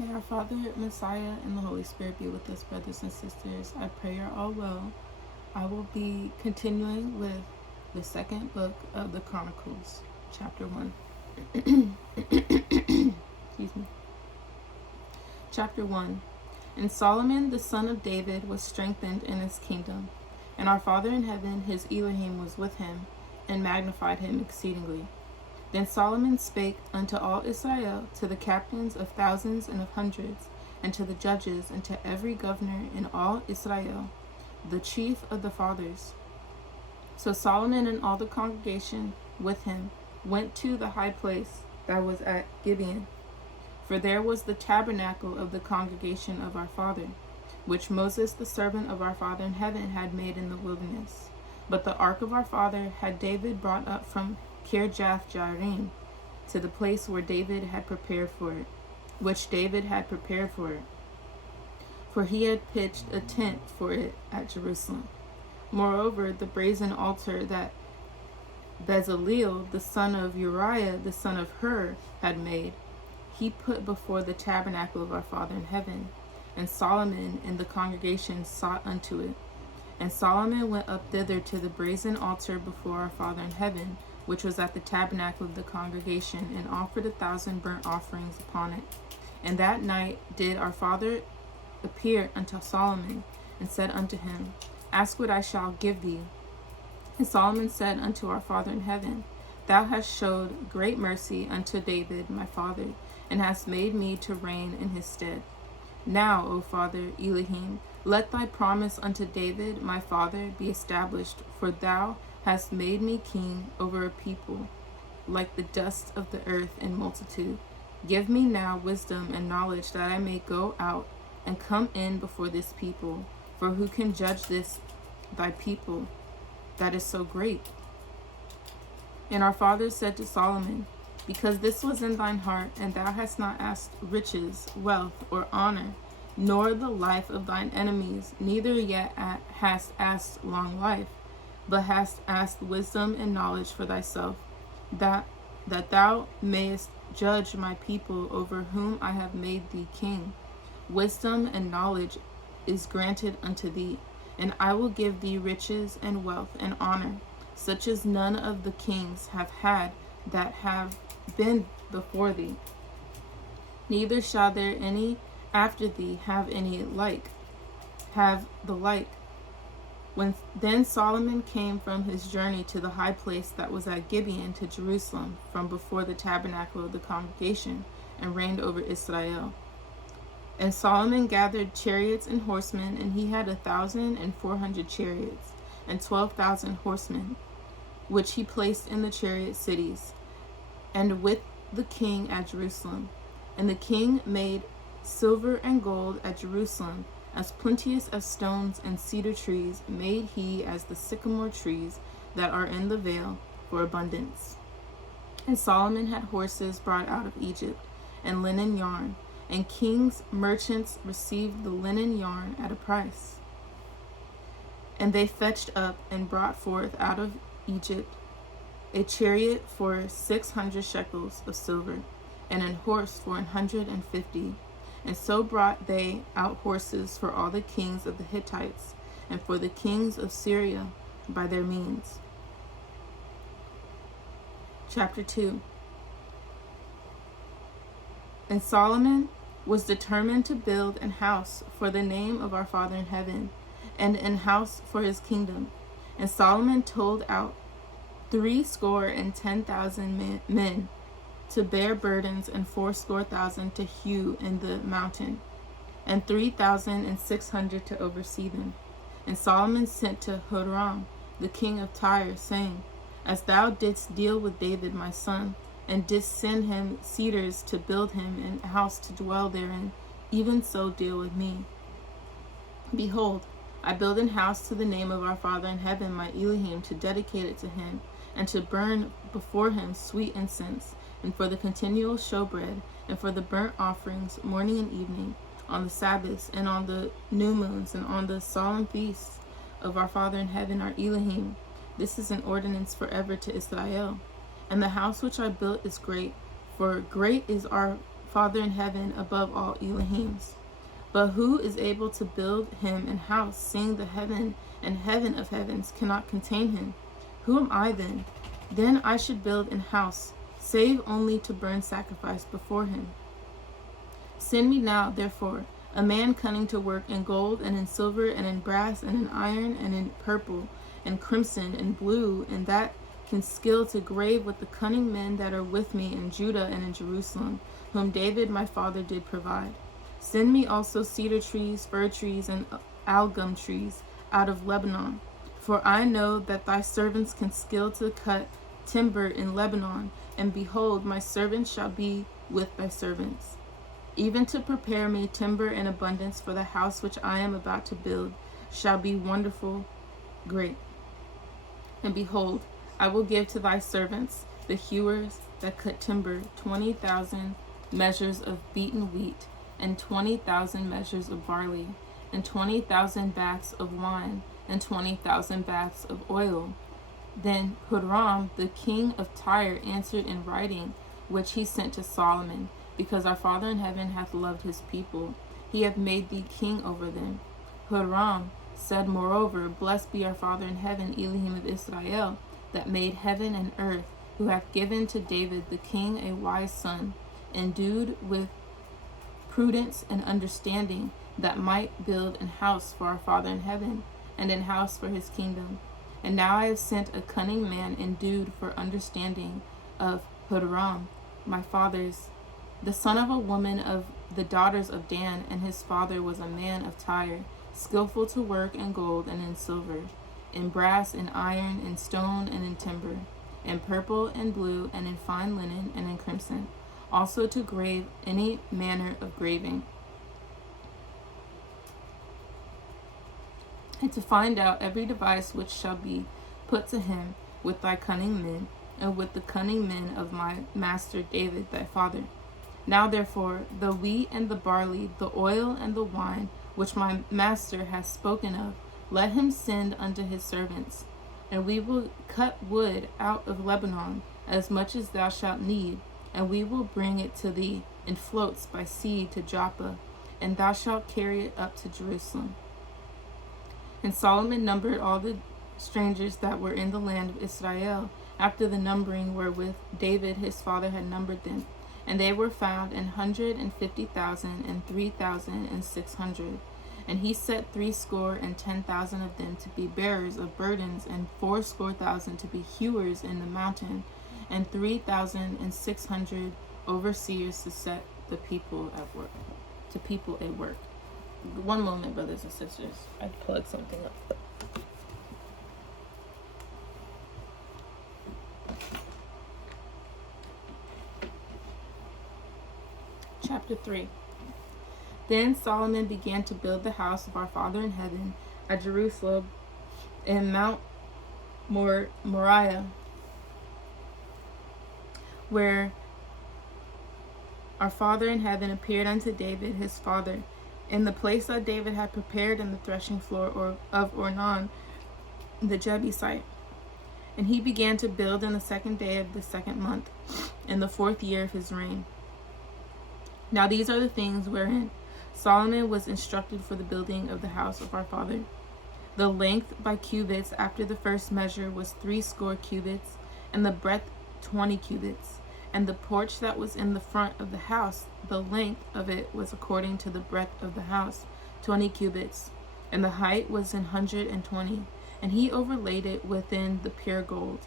May our Father, Messiah, and the Holy Spirit be with us, brothers and sisters. I pray you're all well. I will be continuing with the second book of the Chronicles, chapter 1. Excuse me. Chapter 1. And Solomon, the son of David, was strengthened in his kingdom, and our Father in heaven, his Elohim, was with him, and magnified him exceedingly. Then Solomon spake unto all Israel, to the captains of thousands and of hundreds, and to the judges, and to every governor in all Israel, the chief of the fathers. So Solomon and all the congregation with him went to the high place that was at Gibeon, for there was the tabernacle of the congregation of our father, which Moses the servant of our Father in heaven had made in the wilderness. But the ark of our father had David brought up from Kirjath-jearim to the place where David had prepared for it, which David had prepared for it, for he had pitched a tent for it at Jerusalem. Moreover, the brazen altar that Bezaleel, the son of Uriah, the son of Hur, had made, he put before the tabernacle of our Father in heaven, and Solomon and the congregation sought unto it. And Solomon went up thither to the brazen altar before our Father in heaven, which was at the tabernacle of the congregation, and offered 1,000 burnt offerings upon it. And that night did our Father appear unto Solomon, and said unto him, Ask what I shall give thee. And Solomon said unto our Father in heaven, Thou hast showed great mercy unto David my father, and hast made me to reign in his stead. Now, O Father Elohim, let thy promise unto David my father be established, for thou hast made me king over a people like the dust of the earth in multitude. Give me now wisdom and knowledge, that I may go out and come in before this people. For who can judge this thy people that is so great? And our father said to Solomon, Because this was in thine heart, and thou hast not asked riches, wealth, or honor, nor the life of thine enemies, neither yet hast asked long life, but hast asked wisdom and knowledge for thyself, that thou mayest judge my people over whom I have made thee king. Wisdom and knowledge is granted unto thee, and I will give thee riches and wealth and honor, such as none of the kings have had that have been before thee. Neither shall there any after thee have the like. When then Solomon came from his journey to the high place that was at Gibeon to Jerusalem, from before the tabernacle of the congregation, and reigned over Israel. And Solomon gathered chariots and horsemen, and he had 1,400 chariots, and 12,000 horsemen, which he placed in the chariot cities, and with the king at Jerusalem. And the king made silver and gold at Jerusalem, as plenteous as stones and cedar trees, made he as the sycamore trees that are in the vale, for abundance. And Solomon had horses brought out of Egypt, and linen yarn, and kings' merchants received the linen yarn at a price. And they fetched up and brought forth out of Egypt a chariot for 600 shekels of silver, and an horse for 150. And so brought they out horses for all the kings of the Hittites, and for the kings of Syria by their means. Chapter 2. And Solomon was determined to build an house for the name of our Father in heaven, and an house for his kingdom. And Solomon told out 70,000 men to bear burdens, and 80,000 to hew in the mountain, and 3,600 to oversee them. And Solomon sent to Hiram, the king of Tyre, saying, As thou didst deal with David my son, and didst send him cedars to build him a house to dwell therein, even so deal with me. Behold, I build an house to the name of our Father in heaven, my Elohim, to dedicate it to him, and to burn before him sweet incense, and for the continual showbread, and for the burnt offerings morning and evening, on the Sabbaths, and on the new moons, and on the solemn feasts of our Father in heaven, our Elohim. This is an ordinance forever to Israel. And the house which I built is great, for great is our Father in heaven above all Elohims. But who is able to build him an house, seeing the heaven and heaven of heavens cannot contain him? Who am I then? Then I should build an house, save only to burn sacrifice before him. Send me now, therefore, a man cunning to work in gold, and in silver, and in brass, and in iron, and in purple, and crimson, and blue, and that can skill to grave with the cunning men that are with me in Judah and in Jerusalem, whom David my father did provide. Send me also cedar trees, fir trees, and algum trees out of Lebanon. For I know that thy servants can skill to cut timber in Lebanon, and behold, my servants shall be with thy servants, even to prepare me timber in abundance for the house which I am about to build shall be wonderful, great. And behold, I will give to thy servants, the hewers that cut timber, 20,000 measures of beaten wheat, and 20,000 measures of barley, and 20,000 baths of wine, and 20,000 baths of oil. Then Huram, the king of Tyre, answered in writing, which he sent to Solomon, because our Father in heaven hath loved his people, he hath made thee king over them. Huram said moreover, Blessed be our Father in heaven, Elohim of Israel, that made heaven and earth, who hath given to David the king a wise son, endued with prudence and understanding, that might build an house for our Father in heaven, and an house for his kingdom. And now I have sent a cunning man endued for understanding of Huram, my father's, the son of a woman of the daughters of Dan, and his father was a man of Tyre, skillful to work in gold and in silver, in brass and iron, in stone and in timber, in purple and blue, and in fine linen and in crimson, also to grave any manner of graving, and to find out every device which shall be put to him with thy cunning men, and with the cunning men of my master David thy father. Now therefore the wheat and the barley, the oil and the wine, which my master hath spoken of, let him send unto his servants, and we will cut wood out of Lebanon, as much as thou shalt need, and we will bring it to thee in floats by sea to Joppa, and thou shalt carry it up to Jerusalem. And Solomon numbered all the strangers that were in the land of Israel, after the numbering wherewith David his father had numbered them. And they were found 150,000 and 3,600. And he set 70,000 of them to be bearers of burdens, and 80,000 to be hewers in the mountain, and 3,600 overseers to set the people at work. To people at work. One moment, brothers and sisters. I plug something up. Chapter 3. Then Solomon began to build the house of our Father in heaven at Jerusalem in Mount Moriah, where our Father in heaven appeared unto David his father, in the place that David had prepared in the threshing floor of Ornan the Jebusite. And he began to build in the 2nd day of the 2nd month, in the 4th year of his reign. Now these are the things wherein Solomon was instructed for the building of the house of our Father. The length by cubits after the first measure was 80 cubits, and the breadth 20 cubits. And the porch that was in the front of the house, the length of it was according to the breadth of the house, 20 cubits, and the height was 120. And he overlaid it within with pure gold.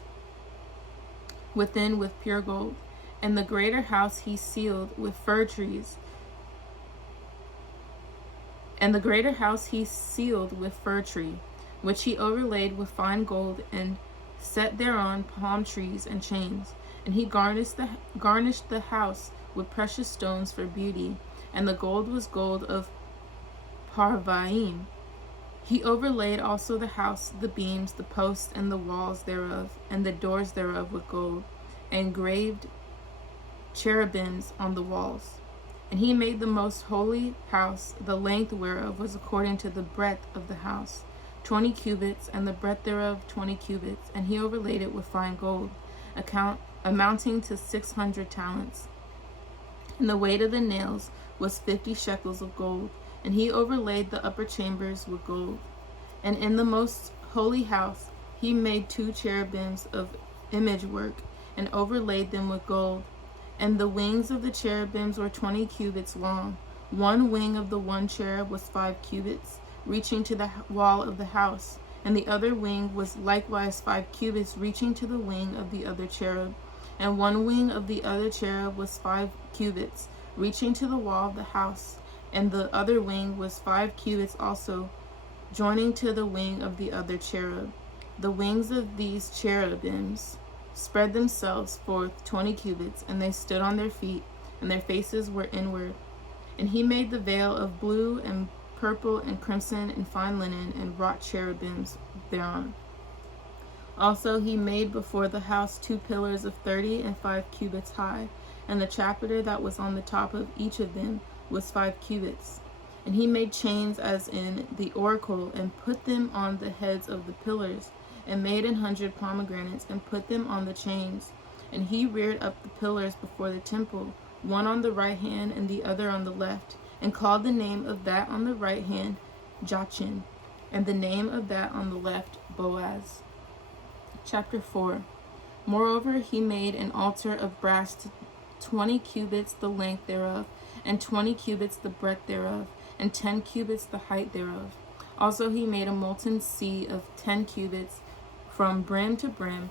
And the greater house he sealed with fir trees. And the greater house he sealed with fir tree, which he overlaid with fine gold, and set thereon palm trees and chains. And he garnished the house with precious stones for beauty, and the gold was gold of Parvaim. He overlaid also the house, the beams, the posts, and the walls thereof, and the doors thereof with gold, and graved cherubims on the walls. And he made the most holy house, the length whereof was according to the breadth of the house, 20 cubits, and the breadth thereof 20 cubits. And he overlaid it with fine gold, amounting to 600 talents. And the weight of the nails was 50 shekels of gold. And he overlaid the upper chambers with gold. And in the most holy house he made 2 cherubims of image work, and overlaid them with gold. And the wings of the cherubims were 20 cubits long. One wing of the one cherub was 5 cubits, reaching to the wall of the house. And the other wing was likewise 5 cubits, reaching to the wing of the other cherub. And one wing of the other cherub was 5 cubits, reaching to the wall of the house. And the other wing was 5 cubits also, joining to the wing of the other cherub. The wings of these cherubims spread themselves forth 20 cubits, and they stood on their feet, and their faces were inward. And he made the veil of blue and purple and crimson and fine linen, and wrought cherubims thereon. Also he made before the house 2 pillars of 30 and 5 cubits high, and the chapiter that was on the top of each of them was 5 cubits. And he made chains as in the oracle, and put them on the heads of the pillars, and made 100 pomegranates, and put them on the chains. And he reared up the pillars before the temple, one on the right hand and the other on the left, and called the name of that on the right hand Jachin, and the name of that on the left Boaz. Chapter 4. Moreover he made an altar of brass, 20 cubits the length thereof, and 20 cubits the breadth thereof, and 10 cubits the height thereof. Also he made a molten sea of 10 cubits from brim to brim,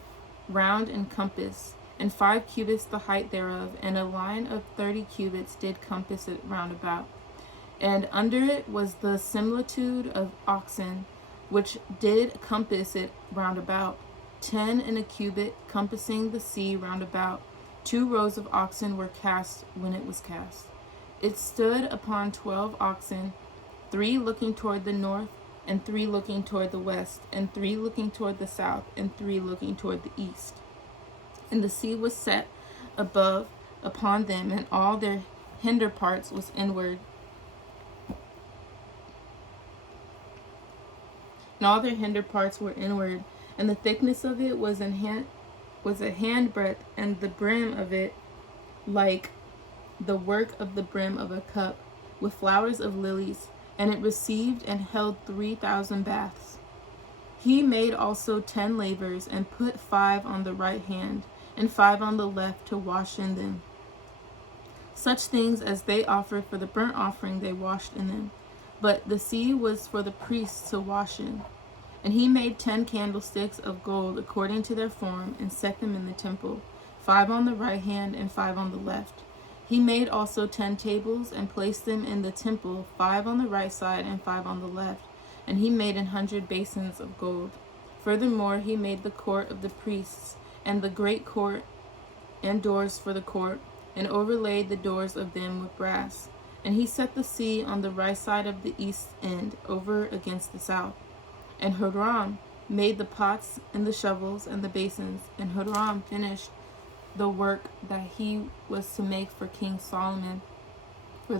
round in compass, and 5 cubits the height thereof, and a line of 30 cubits did compass it round about. And under it was the similitude of oxen, which did compass it round about, 10 in a cubit, compassing the sea round about. 2 rows of oxen were cast when it was cast. It stood upon 12 oxen, 3 looking toward the north, and 3 looking toward the west, and 3 looking toward the south, and 3 looking toward the east. And the sea was set above upon them, and all their hinder parts was inward. And all their hinder parts were inward, and the thickness of it was a handbreadth, and the brim of it like the work of the brim of a cup, with flowers of lilies. And it received and held 3,000 baths. He made also 10 lavers, and put 5 on the right hand, and 5 on the left, to wash in them. Such things as they offered for the burnt offering they washed in them. But the sea was for the priests to wash in. And he made 10 candlesticks of gold according to their form, and set them in the temple, 5 on the right hand and 5 on the left. He made also 10 tables, and placed them in the temple, 5 on the right side and 5 on the left. And he made 100 basins of gold. Furthermore he made the court of the priests, and the great court, and doors for the court, and overlaid the doors of them with brass. And he set the sea on the right side of the east end, over against the south. And Hiram made the pots and the shovels and the basins. And Hiram finished the work that he was to make for King Solomon, for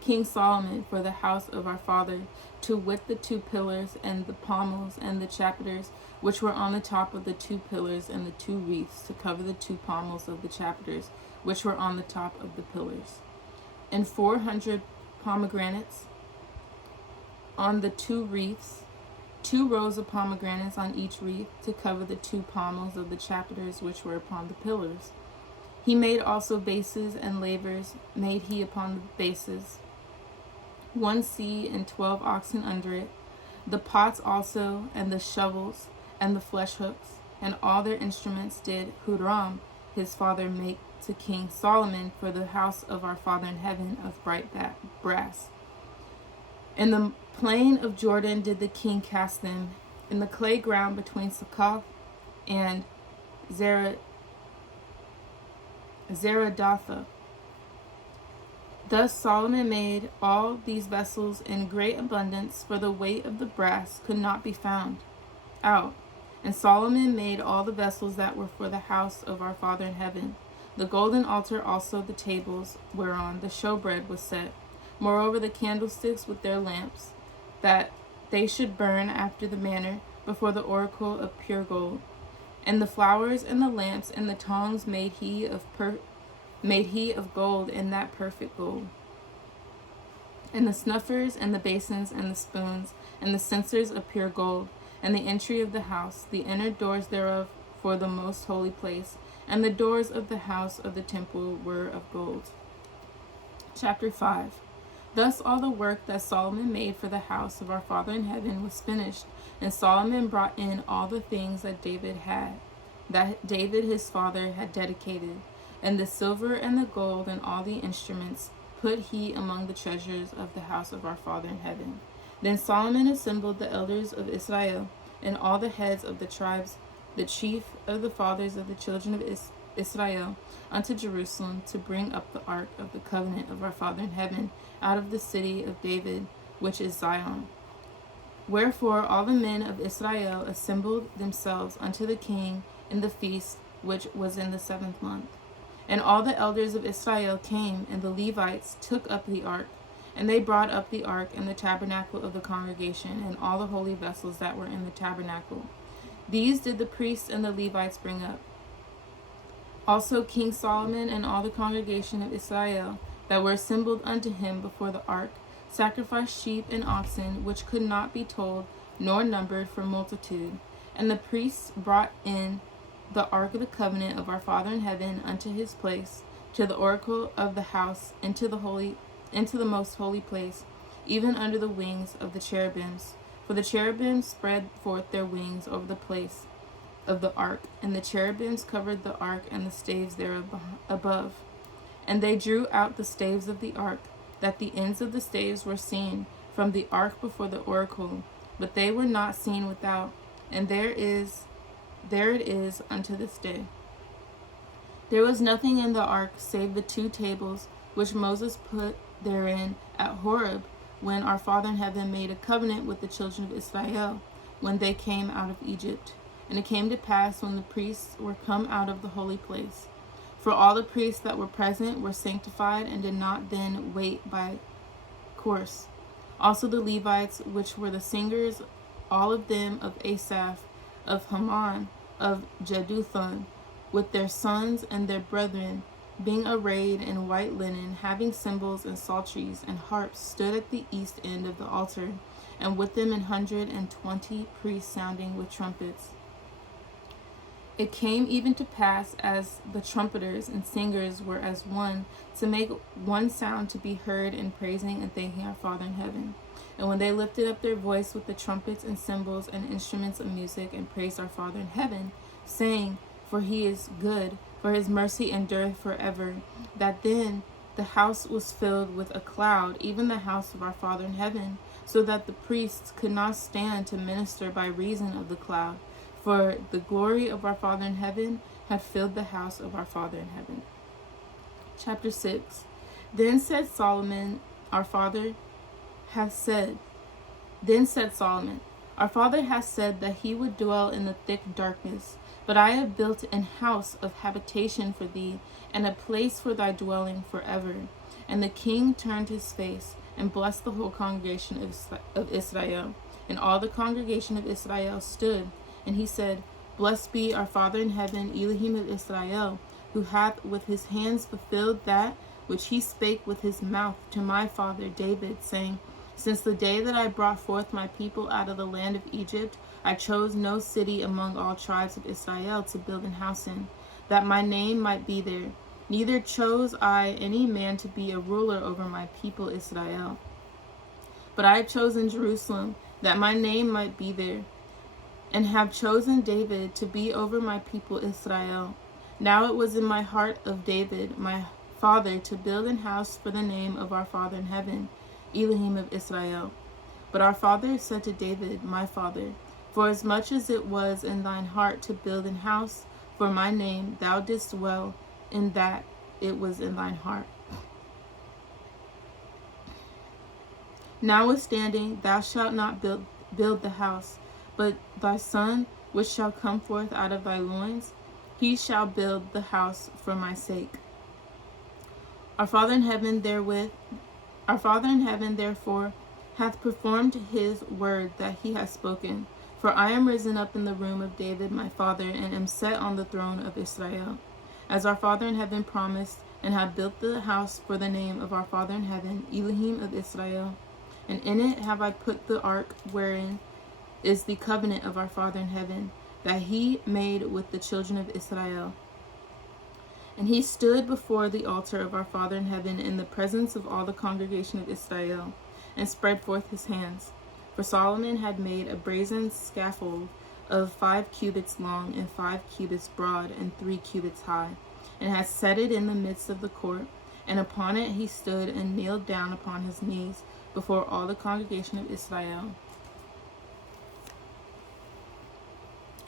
King Solomon, for the house of our father, to wit the 2 pillars, and the pommels, and the chapiters, which were on the top of the 2 pillars, and the 2 wreaths, to cover the 2 pommels of the chapiters, which were on the top of the pillars. And 400 pomegranates on the 2 wreaths, 2 rows of pomegranates on each wreath, to cover the 2 pommels of the chapiters which were upon the pillars. He made also bases and lavers, made he upon the bases, 1 sea and 12 oxen under it, the pots also, and the shovels, and the flesh hooks, and all their instruments did Hiram his father make to King Solomon for the house of our Father in heaven of bright brass. In the plain of Jordan did the king cast them, in the clay ground between Succoth and Zeradatha. Thus Solomon made all these vessels in great abundance, for the weight of the brass could not be found out. And Solomon made all the vessels that were for the house of our Father in heaven. The golden altar also, the tables whereon the showbread was set. Moreover the candlesticks with their lamps, that they should burn after the manner before the oracle of pure gold. And the flowers and the lamps and the tongs made he of made he of gold, and that perfect gold. And the snuffers, and the basins, and the spoons, and the censers of pure gold, and the entry of the house, the inner doors thereof for the most holy place, and the doors of the house of the temple were of gold. Chapter 5. Thus all the work that Solomon made for the house of our Father in heaven was finished, and Solomon brought in all the things that David his father had dedicated, and the silver and the gold and all the instruments put he among the treasures of the house of our Father in heaven. Then Solomon assembled the elders of Israel, and all the heads of the tribes, the chief of the fathers of the children of Israel, unto Jerusalem, to bring up the ark of the covenant of our Father in heaven out of the city of David, which is Zion. Wherefore all the men of Israel assembled themselves unto the king in the feast which was in the 7th month. And all the elders of Israel came, and the Levites took up the ark. And they brought up the ark and the tabernacle of the congregation, and all the holy vessels that were in the tabernacle. These did the priests and the Levites bring up. Also King Solomon and all the congregation of Israel that were assembled unto him before the ark sacrificed sheep and oxen, which could not be told nor numbered for multitude. And the priests brought in the ark of the covenant of our Father in heaven unto his place, to the oracle of the house, into the most holy place, even under the wings of the cherubims. For the cherubims spread forth their wings over the place of the ark, and the cherubims covered the ark and the staves thereof above. And they drew out the staves of the ark, that the ends of the staves were seen from the ark before the oracle, but they were not seen without. And there it is unto this day. There was nothing in the ark save the 2 tables which Moses put therein at Horeb, when our Father in heaven made a covenant with the children of Israel, when they came out of Egypt. And it came to pass, when the priests were come out of the holy place, for all the priests that were present were sanctified, and did not then wait by course. Also the Levites, which were the singers, all of them of Asaph, of Haman, of Jeduthun, with their sons and their brethren, being arrayed in white linen, having cymbals and psalteries and harps, stood at the east end of the altar, and with them 120 priests sounding with trumpets. It came even to pass, as the trumpeters and singers were as one, to make one sound to be heard in praising and thanking our Father in heaven. And when they lifted up their voice with the trumpets and cymbals and instruments of music, and praised our Father in heaven, saying, For he is good, for his mercy endureth forever, that then the house was filled with a cloud, even the house of our Father in heaven, so that the priests could not stand to minister by reason of the cloud. For the glory of our Father in heaven had filled the house of our Father in heaven. Chapter 6. Then said Solomon, Our Father hath said, that he would dwell in the thick darkness. But I have built an house of habitation for thee, and a place for thy dwelling forever. And the king turned his face, and blessed the whole congregation of Israel. And all the congregation of Israel stood. And he said, Blessed be our Father in heaven, Elohim of Israel, who hath with his hands fulfilled that which he spake with his mouth to my father David, saying, Since the day that I brought forth my people out of the land of Egypt, I chose no city among all tribes of Israel to build an house in, that my name might be there. Neither chose I any man to be a ruler over my people Israel. But I have chosen Jerusalem, that my name might be there, and have chosen David to be over my people Israel. Now it was in my heart of David, my father, to build an house for the name of our Father in heaven, Elohim of Israel. But our father said to David, my father, Forasmuch as it was in thine heart to build an house for my name, thou didst well in that it was in thine heart. Notwithstanding, thou shalt not build the house, but thy son, which shall come forth out of thy loins, he shall build the house for my sake. Our Father in heaven therefore hath performed his word that he hath spoken. For I am risen up in the room of David my father, and am set on the throne of Israel. As our Father in heaven promised, and have built the house for the name of our Father in heaven, Elohim of Israel. And in it have I put the ark, wherein is the covenant of our Father in heaven, that he made with the children of Israel. And he stood before the altar of our Father in heaven in the presence of all the congregation of Israel, and spread forth his hands. For Solomon had made a brazen scaffold of 5 cubits long, and 5 cubits broad, and 3 cubits high, and had set it in the midst of the court. And upon it he stood and kneeled down upon his knees before all the congregation of Israel,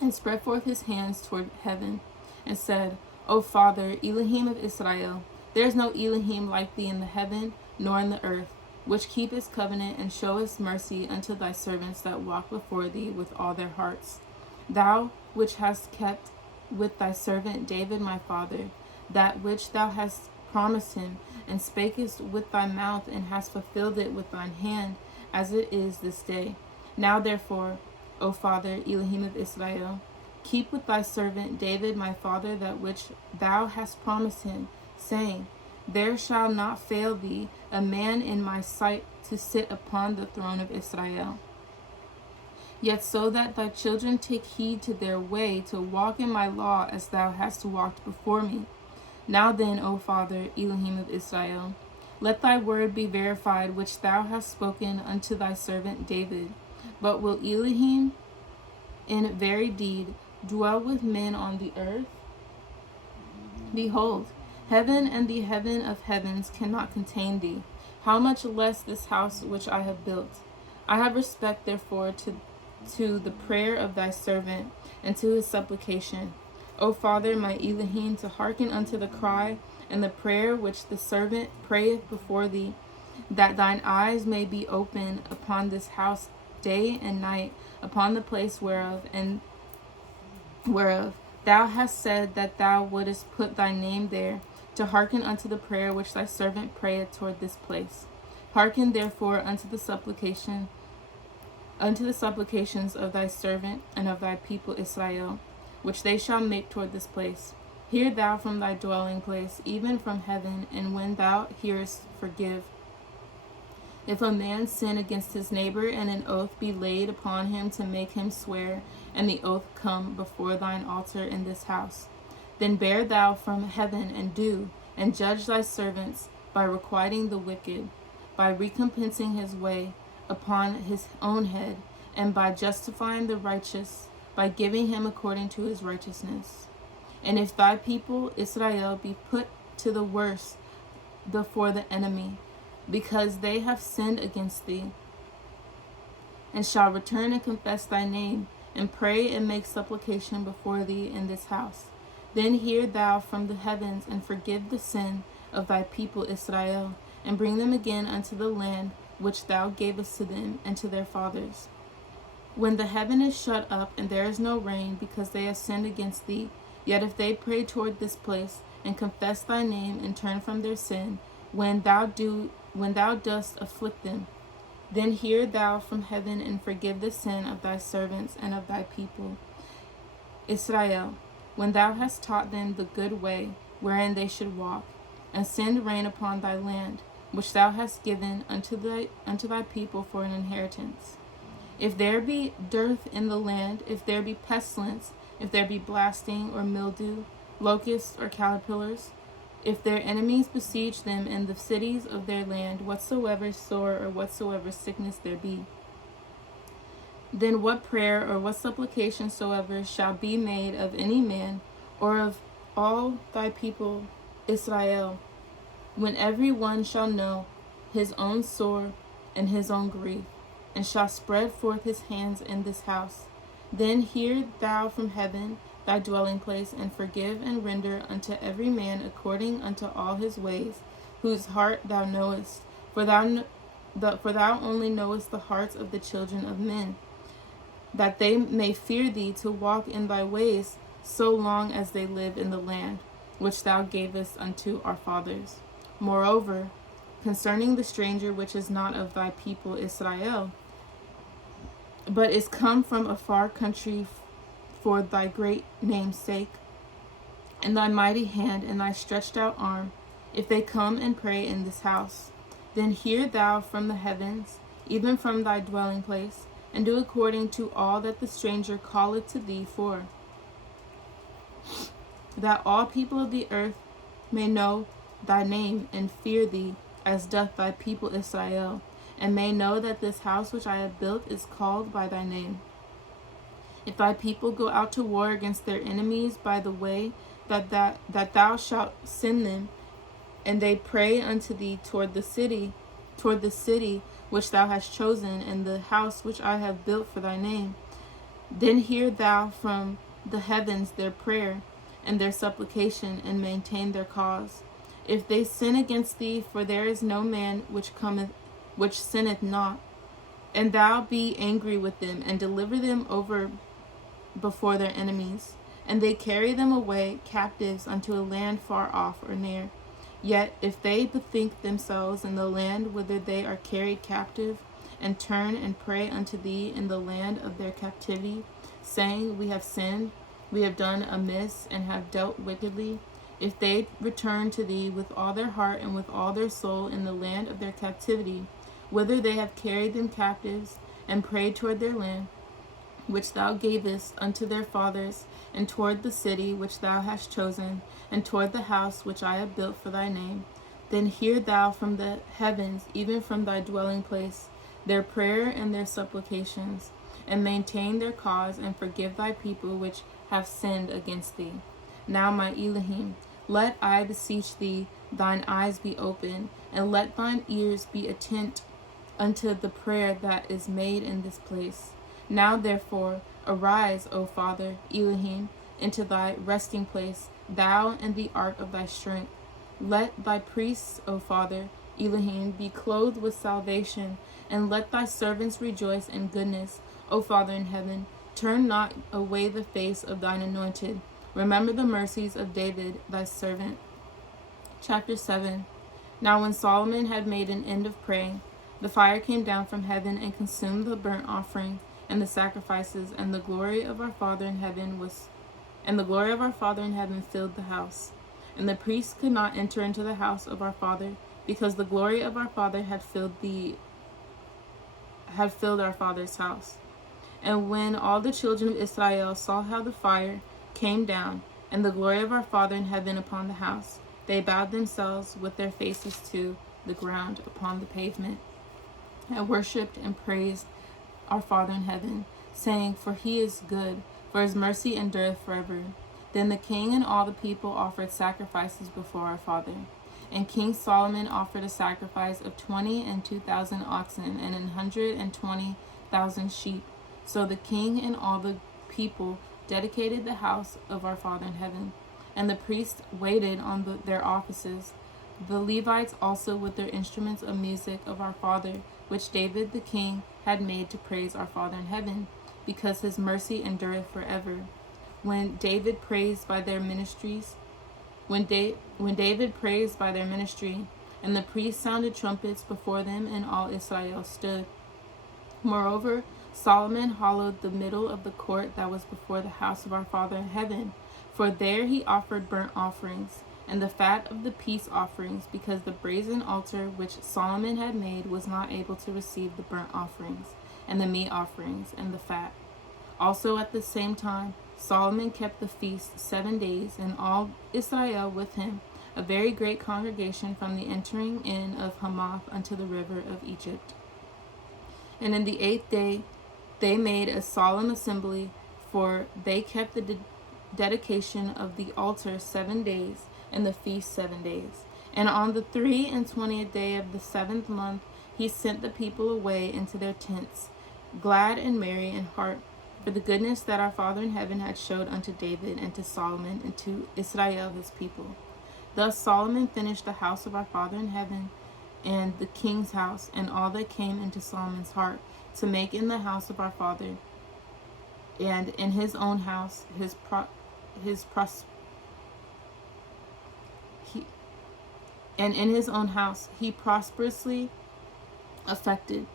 and spread forth his hands toward heaven, and said, O Father, Elohim of Israel, there is no Elohim like thee in the heaven nor in the earth, which keepest covenant and showest mercy unto thy servants that walk before thee with all their hearts. Thou which hast kept with thy servant David my father, that which thou hast promised him, and spakest with thy mouth, and hast fulfilled it with thine hand, as it is this day. Now therefore, O Father, Elohim of Israel, keep with thy servant David my father that which thou hast promised him, saying, There shall not fail thee a man in my sight to sit upon the throne of Israel. Yet so that thy children take heed to their way, to walk in my law as thou hast walked before me. Now then, O Father, Elohim of Israel, let thy word be verified which thou hast spoken unto thy servant David. But will Elohim in very deed dwell with men on the earth? Behold, heaven and the heaven of heavens cannot contain thee. How much less this house which I have built? I have respect therefore to the prayer of thy servant, and to his supplication. O Father, my Elohim, to hearken unto the cry and the prayer which the servant prayeth before thee, that thine eyes may be open upon this house day and night, upon the place whereof thou hast said that thou wouldest put thy name there, to hearken unto the prayer which thy servant prayeth toward this place. Hearken therefore unto the supplications of thy servant and of thy people Israel, which they shall make toward this place. Hear thou from thy dwelling place, even from heaven, and when thou hearest, forgive. If a man sin against his neighbor, and an oath be laid upon him to make him swear, and the oath come before thine altar in this house, then bear thou from heaven and do, and judge thy servants by requiting the wicked, by recompensing his way upon his own head, and by justifying the righteous, by giving him according to his righteousness. And if thy people Israel be put to the worse before the enemy, because they have sinned against thee, and shall return and confess thy name, and pray and make supplication before thee in this house, then hear thou from the heavens, and forgive the sin of thy people Israel, and bring them again unto the land which thou gavest to them and to their fathers. When the heaven is shut up, and there is no rain, because they have sinned against thee, yet if they pray toward this place, and confess thy name, and turn from their sin, when thou dost afflict them, then hear thou from heaven, and forgive the sin of thy servants and of thy people Israel, when thou hast taught them the good way wherein they should walk, and send rain upon thy land, which thou hast given unto thy people for an inheritance. If there be dearth in the land, if there be pestilence, if there be blasting or mildew, locusts or caterpillars, if their enemies besiege them in the cities of their land, whatsoever sore or whatsoever sickness there be, then what prayer or what supplication soever shall be made of any man or of all thy people Israel, when every one shall know his own sore and his own grief, and shall spread forth his hands in this house, then hear thou from heaven thy dwelling place, and forgive and render unto every man according unto all his ways, whose heart thou knowest. For thou only knowest the hearts of the children of men, that they may fear thee to walk in thy ways, so long as they live in the land which thou gavest unto our fathers. Moreover, concerning the stranger which is not of thy people Israel, but is come from a far country for thy great name's sake, and thy mighty hand and thy stretched out arm, if they come and pray in this house. Then hear thou from the heavens, even from thy dwelling place, and do according to all that the stranger calleth to thee for, that all people of the earth may know thy name and fear thee, as doth thy people Israel, and may know that this house which I have built is called by thy name. If thy people go out to war against their enemies by the way that thou shalt send them, and they pray unto thee toward the city which thou hast chosen, and the house which I have built for thy name, then hear thou from the heavens their prayer and their supplication, and maintain their cause. If they sin against thee, for there is no man which sinneth not, and thou be angry with them, and deliver them over before their enemies, and they carry them away captives unto a land far off or near. Yet if they bethink themselves in the land whither they are carried captive, and turn and pray unto thee in the land of their captivity, saying, We have sinned, we have done amiss, and have dealt wickedly, if they return to thee with all their heart and with all their soul in the land of their captivity, whither they have carried them captives, and prayed toward their land, which thou gavest unto their fathers, and toward the city which thou hast chosen, and toward the house which I have built for thy name, then hear thou from the heavens, even from thy dwelling place, their prayer and their supplications, and maintain their cause, and forgive thy people which have sinned against thee. Now, my Elohim, let, I beseech thee, thine eyes be open, and let thine ears be attent unto the prayer that is made in this place. Now therefore arise, O Father Elohim, into thy resting place, thou and the ark of thy strength. Let thy priests, O Father Elohim, be clothed with salvation, and let thy servants rejoice in goodness. O Father in heaven, turn not away the face of thine anointed. Remember the mercies of David thy servant. Chapter 7. Now when Solomon had made an end of praying, the fire came down from heaven and consumed the burnt offering and the sacrifices, and the glory of our Father in heaven filled the house. And the priests could not enter into the house of our Father, because the glory of our Father had filled our Father's house. And when all the children of Israel saw how the fire came down, and the glory of our Father in heaven upon the house, they bowed themselves with their faces to the ground upon the pavement, and worshipped and praised our Father in heaven, saying, For he is good, for his mercy endureth forever. Then the king and all the people offered sacrifices before our Father. And King Solomon offered a sacrifice of 22,000 oxen and 120,000 sheep. So the king and all the people dedicated the house of our Father in heaven, and the priests waited on their offices, the Levites also with their instruments of music of our Father, which David the king had made to praise our Father in heaven, because his mercy endureth forever. When David praised by their ministry, and the priests sounded trumpets before them, and all Israel stood. Moreover, Solomon hallowed the middle of the court that was before the house of our Father in heaven, for there he offered burnt offerings, and the fat of the peace offerings, because the brazen altar which Solomon had made was not able to receive the burnt offerings, and the meat offerings, and the fat. Also at the same time Solomon kept the feast 7 days, and all Israel with him, a very great congregation, from the entering in of Hamath unto the river of Egypt. And in the 8th day they made a solemn assembly, for they kept the dedication of the altar 7 days, and the feast 7 days. And on the 23rd day of the 7th month he sent the people away into their tents, glad and merry in heart, for the goodness that our Father in heaven had showed unto David and to Solomon and to Israel his people. Thus Solomon finished the house of our Father in heaven, and the king's house, and all that came into Solomon's heart to make in the house of our Father, and in his own house he prosperously effected.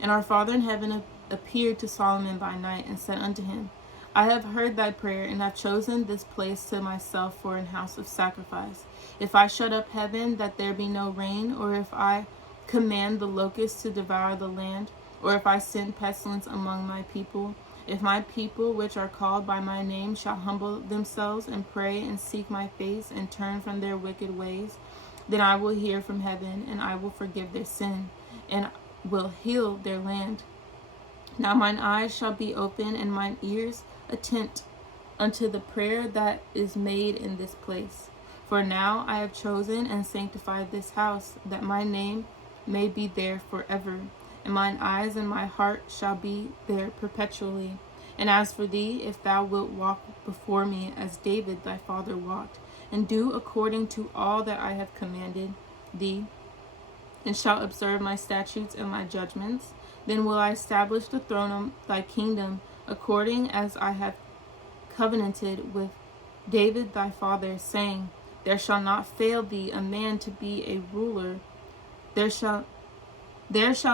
And our Father in heaven appeared to Solomon by night, and said unto him, I have heard thy prayer, and have chosen this place to myself for an house of sacrifice. If I shut up heaven that there be no rain, or if I command the locusts to devour the land, or if I send pestilence among my people, if my people which are called by my name shall humble themselves and pray and seek my face and turn from their wicked ways, then I will hear from heaven, and I will forgive their sin, and will heal their land. Now mine eyes shall be open, and mine ears attent unto the prayer that is made in this place. For now I have chosen and sanctified this house, that my name may be there forever, and mine eyes and my heart shall be there perpetually. And as for thee, if thou wilt walk before me as David thy father walked, and do according to all that I have commanded thee, and shalt observe my statutes and my judgments, then will I establish the throne of thy kingdom, according as I have covenanted with David thy father, saying, There shall not fail thee a man to be a ruler. There shall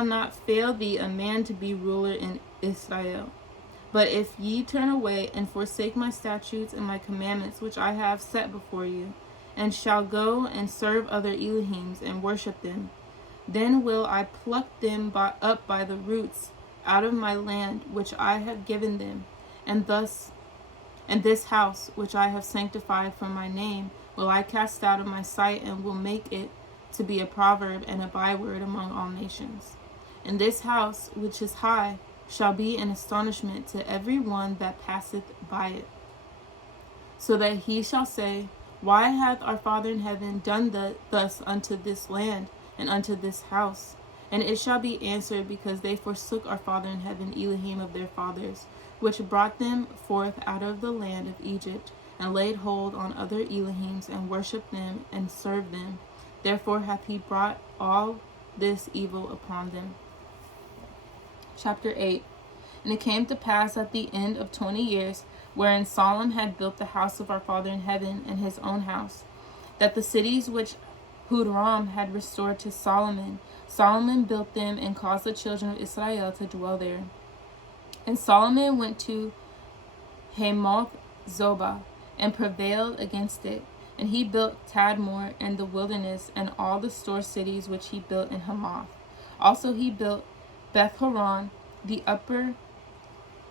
not fail thee a man to be ruler in Israel. But if ye turn away and forsake my statutes and my commandments which I have set before you, and shall go and serve other Elohims and worship them, then will I pluck them up by the roots out of my land which I have given them, and this house which I have sanctified for my name will I cast out of my sight, and will make it to be a proverb and a byword among all nations. And this house which is high shall be an astonishment to every one that passeth by it, so that he shall say, Why hath our Father in heaven done thus unto this land and unto this house? And it shall be answered, because they forsook our Father in heaven, Elohim of their fathers, which brought them forth out of the land of Egypt, and laid hold on other Elohims, and worshipped them, and served them. Therefore hath he brought all this evil upon them. Chapter 8. And it came to pass at the end of 20 years, wherein Solomon had built the house of our Father in heaven, and his own house, that the cities which Huram had restored to Solomon, Solomon built them, and caused the children of Israel to dwell there. And Solomon went to Hamath Zobah, and prevailed against it. And he built Tadmor and the wilderness, and all the store cities which he built in Hamath. Also he built Beth-horon the upper,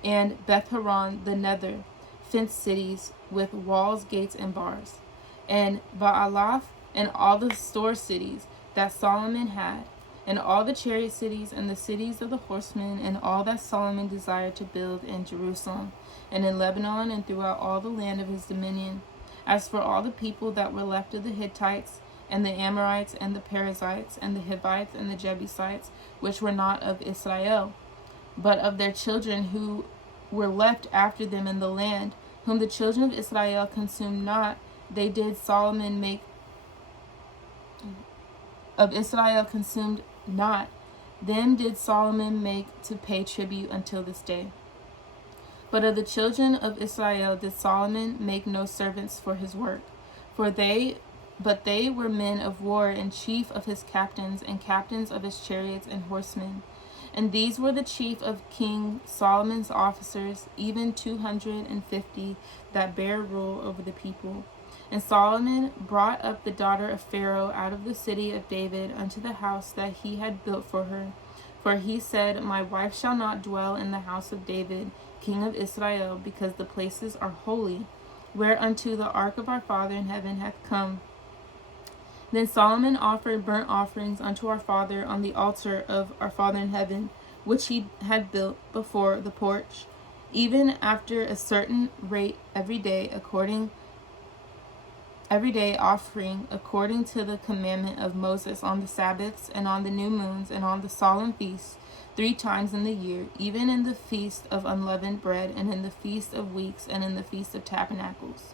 and Beth-horon the nether, fenced cities with walls, gates, and bars. And Baalath, and all the store cities that Solomon had, and all the chariot cities, and the cities of the horsemen, and all that Solomon desired to build in Jerusalem, and in Lebanon, and throughout all the land of his dominion. As for all the people that were left of the Hittites, and the Amorites, and the Perizzites, and the Hivites, and the Jebusites, which were not of Israel, but of their children who were left after them in the land, whom the children of Israel consumed not, they did Solomon make of Israel consumed not, them did Solomon make to pay tribute until this day. But of the children of Israel did Solomon make no servants for his work, but they were men of war, and chief of his captains, and captains of his chariots and horsemen. And these were the chief of King Solomon's officers, even 250 that bare rule over the people. And Solomon brought up the daughter of Pharaoh out of the city of David unto the house that he had built for her. For he said, My wife shall not dwell in the house of David, king of Israel, because the places are holy, whereunto the ark of our Father in heaven hath come. Then Solomon offered burnt offerings unto our Father on the altar of our Father in heaven, which he had built before the porch, even after a certain rate every day offering according to the commandment of Moses on the Sabbaths, and on the new moons, and on the solemn feasts 3 times in the year, even in the feast of unleavened bread, and in the feast of weeks, and in the feast of tabernacles.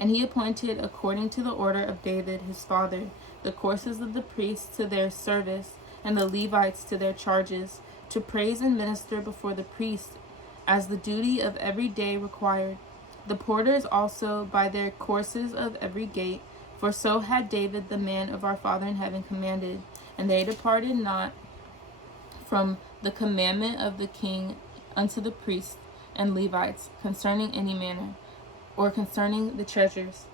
And he appointed, according to the order of David his father, the courses of the priests to their service, and the Levites to their charges, to praise and minister before the priest, as the duty of every day required. The porters also by their courses of every gate, for so had David the man of our Father in heaven commanded, and they departed not from the commandment of the king unto the priest, and Levites concerning any manner, or concerning the treasures.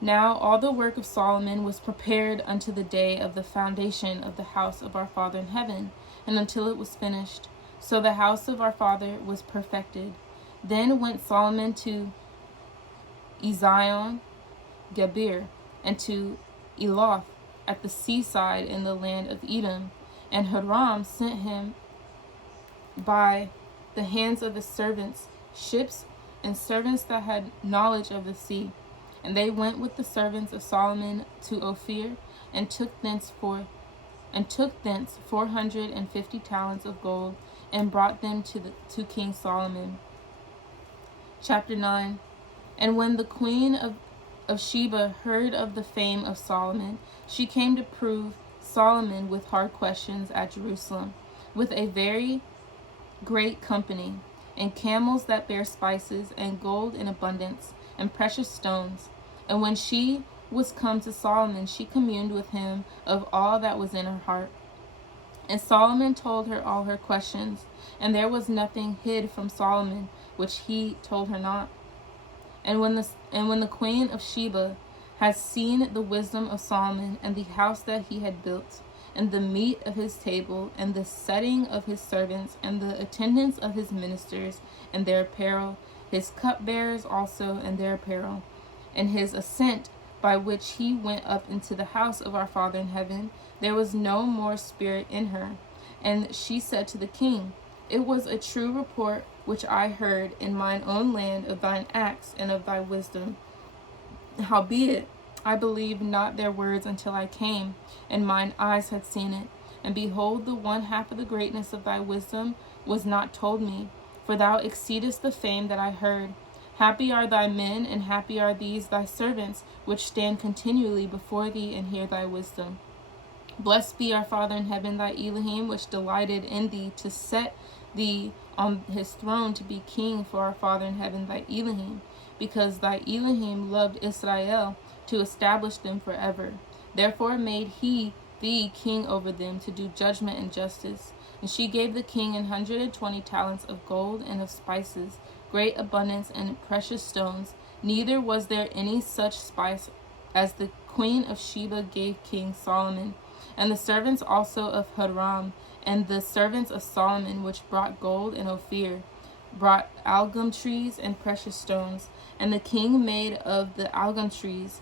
Now all the work of Solomon was prepared unto the day of the foundation of the house of our Father in heaven, and until it was finished. So the house of our Father was perfected. Then went Solomon to Ezion Geber, and to Eloth at the seaside in the land of Edom. And Hiram sent him by the hands of his servants ships and servants that had knowledge of the sea. And they went with the servants of Solomon to Ophir, and took thence 450 talents of gold, and brought them to King Solomon. Chapter 9. And when the queen of Sheba heard of the fame of Solomon, she came to prove Solomon with hard questions at Jerusalem, with a very great company, and camels that bear spices, and gold in abundance, and precious stones. And when she was come to Solomon, she communed with him of all that was in her heart. And Solomon told her all her questions, and there was nothing hid from Solomon which he told her not. And when the queen of Sheba had seen the wisdom of Solomon, and the house that he had built, and the meat of his table, and the setting of his servants, and the attendance of his ministers, and their apparel, his cupbearers also, and their apparel, and his ascent by which he went up into the house of our Father in heaven, there was no more spirit in her. And she said to the king, It was a true report which I heard in mine own land of thine acts and of thy wisdom. Howbeit, I believed not their words until I came, and mine eyes had seen it. And behold, the one half of the greatness of thy wisdom was not told me, for thou exceedest the fame that I heard. Happy are thy men, and happy are these thy servants, which stand continually before thee and hear thy wisdom. Blessed be our Father in heaven, thy Elohim, which delighted in thee to set thee on his throne to be king for our Father in heaven, thy Elohim, because thy Elohim loved Israel to establish them forever. Therefore made he thee king over them, to do judgment and justice. And she gave the king 120 talents of gold, and of spices, great abundance, and precious stones. Neither was there any such spice as the queen of Sheba gave King Solomon. And the servants also of Hiram, and the servants of Solomon, which brought gold and Ophir, brought algum trees and precious stones. And the king made of the algum trees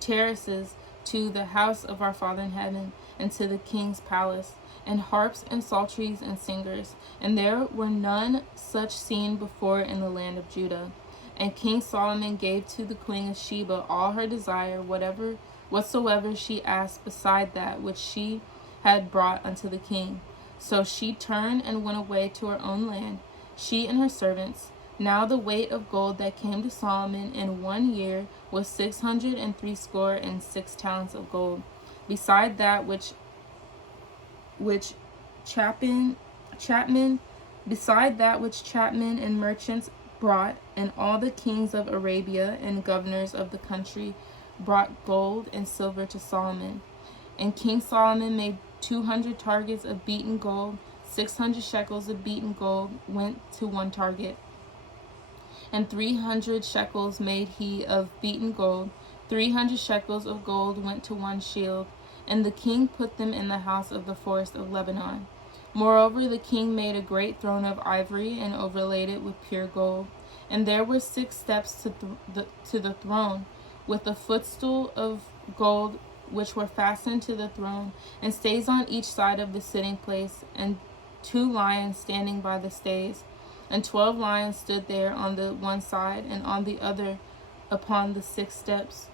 terraces to the house of our Father in heaven, and to the king's palace, and harps and psalteries and singers. And there were none such seen before in the land of Judah. And King Solomon gave to the queen of Sheba all her desire, whatsoever she asked, beside that which she had brought unto the king. So she turned and went away to her own land, she and her servants. Now the weight of gold that came to Solomon in 1 year was 666 talents of gold, beside that which chapmen and merchants brought, and all the kings of Arabia and governors of the country brought gold and silver to Solomon. And King Solomon made 200 targets of beaten gold, 600 shekels of beaten gold went to one target. And 300 shekels made he of beaten gold, 300 shekels of gold went to one shield. And the king put them in the house of the forest of Lebanon. Moreover, the king made a great throne of ivory, and overlaid it with pure gold. And there were 6 steps to the throne, with a footstool of gold, which were fastened to the throne, and stays on each side of the sitting place, and 2 lions standing by the stays. And 12 lions stood there on the one side, and on the other upon the 6 steps.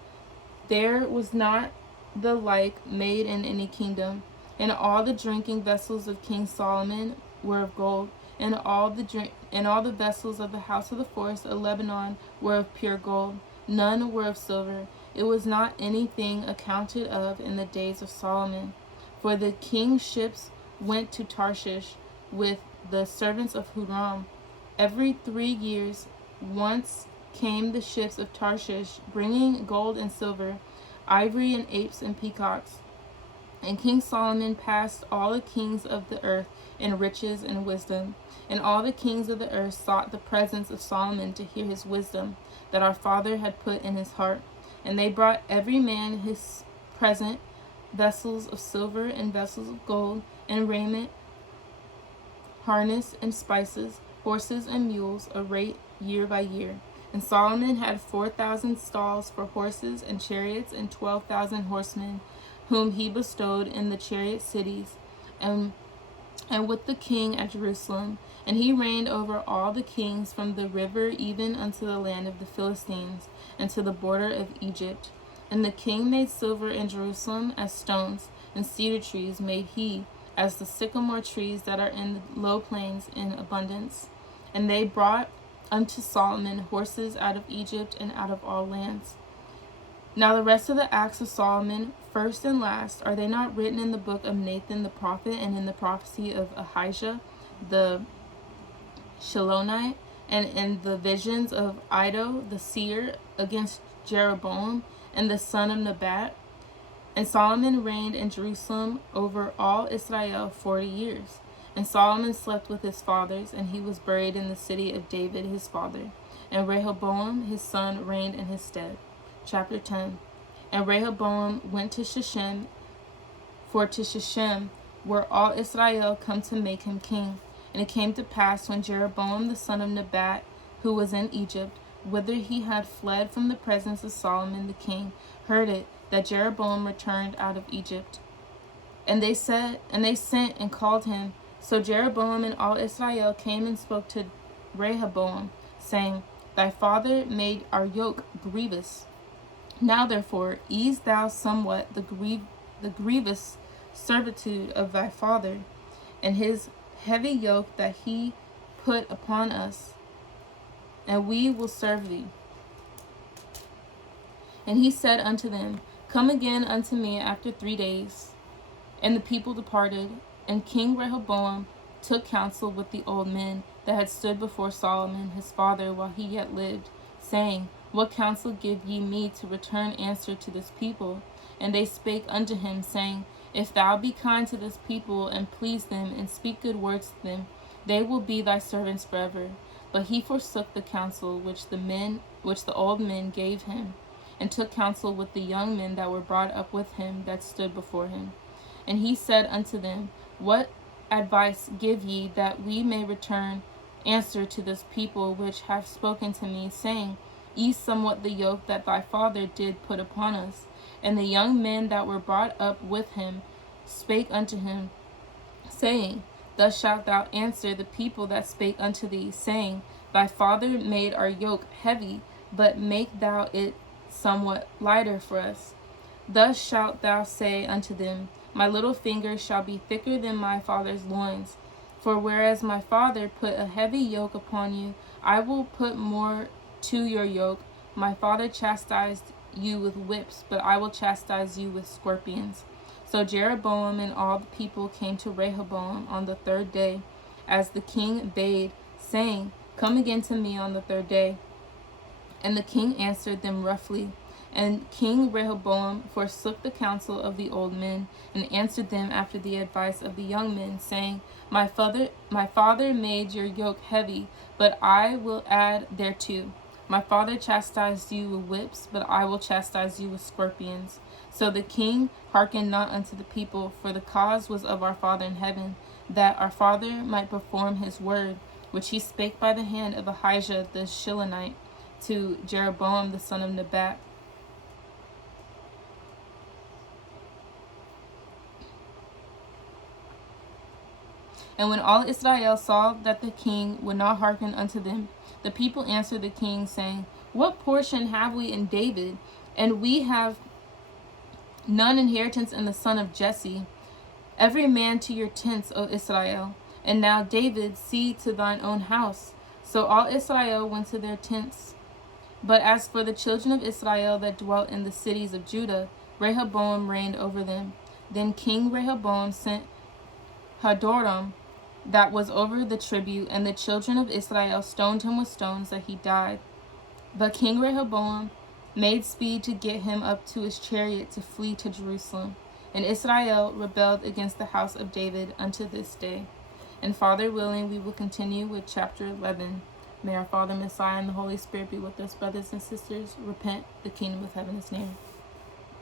There was not the like made in any kingdom. And all the drinking vessels of King Solomon were of gold, and all the vessels of the house of the forest of Lebanon were of pure gold. None were of silver. It was not anything accounted of in the days of Solomon. For the king's ships went to Tarshish with the servants of Hiram. Every 3 years once came the ships of Tarshish, bringing gold and silver, ivory and apes and peacocks. And King Solomon passed all the kings of the earth in riches and wisdom. And all the kings of the earth sought the presence of Solomon to hear his wisdom that our father had put in his heart. And they brought every man his present, vessels of silver and vessels of gold, and raiment, harness and spices, horses and mules, a rate year by year. And Solomon had 4,000 stalls for horses and chariots, and 12,000 horsemen, whom he bestowed in the chariot cities, and with the king at Jerusalem. And he reigned over all the kings from the river even unto the land of the Philistines, and to the border of Egypt. And the king made silver in Jerusalem as stones, and cedar trees made he as the sycamore trees that are in the low plains in abundance. And they brought unto Solomon horses out of Egypt and out of all lands. Now the rest of the acts of Solomon, first and last, are they not written in the book of Nathan the prophet, and in the prophecy of Ahijah the Shilonite, and in the visions of Iddo the seer against Jeroboam and the son of Nebat? And Solomon reigned in Jerusalem over all Israel 40 years. And Solomon slept with his fathers, and he was buried in the city of David his father. And Rehoboam his son reigned in his stead. Chapter 10. And Rehoboam went to Shechem, for to Shechem were all Israel come to make him king. And it came to pass, when Jeroboam the son of Nebat, who was in Egypt, whither he had fled from the presence of Solomon the king, heard it, that Jeroboam returned out of Egypt. And they sent and called him. So Jeroboam and all Israel came and spoke to Rehoboam, saying, Thy father made our yoke grievous. Now therefore ease thou somewhat the grievous servitude of thy father, and his heavy yoke that he put upon us, and we will serve thee. And he said unto them, Come again unto me after 3 days. And the people departed, and King Rehoboam took counsel with the old men that had stood before Solomon his father while he yet lived, saying, What counsel give ye me to return answer to this people? And they spake unto him, saying, If thou be kind to this people, and please them, and speak good words to them, they will be thy servants forever. But he forsook the counsel which the old men gave him, and took counsel with the young men that were brought up with him that stood before him. And he said unto them, What advice give ye, that we may return answer to this people which have spoken to me, saying, Ease somewhat the yoke that thy father did put upon us? And the young men that were brought up with him spake unto him, saying, Thus shalt thou answer the people that spake unto thee, saying, Thy father made our yoke heavy, but make thou it somewhat lighter for us. Thus shalt thou say unto them, My little finger shall be thicker than my father's loins. For whereas my father put a heavy yoke upon you, I will put more to your yoke. My father chastised you with whips, but I will chastise you with scorpions. So Jeroboam and all the people came to Rehoboam on the 3rd day, as the king bade, saying, Come again to me on the 3rd day. And the king answered them roughly. And King Rehoboam forsook the counsel of the old men, and answered them after the advice of the young men, saying, My father made your yoke heavy, but I will add thereto. My father chastised you with whips, but I will chastise you with scorpions. So the king hearkened not unto the people, for the cause was of our Father in heaven, that our father might perform his word, which he spake by the hand of Ahijah the Shilonite to Jeroboam the son of Nebat. And when all Israel saw that the king would not hearken unto them, the people answered the king, saying, What portion have we in David? And we have none inheritance in the son of Jesse. Every man to your tents, O Israel. And now, David, see to thine own house. So all Israel went to their tents. But as for the children of Israel that dwelt in the cities of Judah, Rehoboam reigned over them. Then King Rehoboam sent Hadoram, that was over the tribute, and the children of Israel stoned him with stones, that he died. But King Rehoboam made speed to get him up to his chariot to flee to Jerusalem. And Israel rebelled against the house of David unto this day. And Father willing, we will continue with chapter 11. May our Father, Messiah, and the Holy Spirit be with us, brothers and sisters. Repent, the kingdom of heaven is near.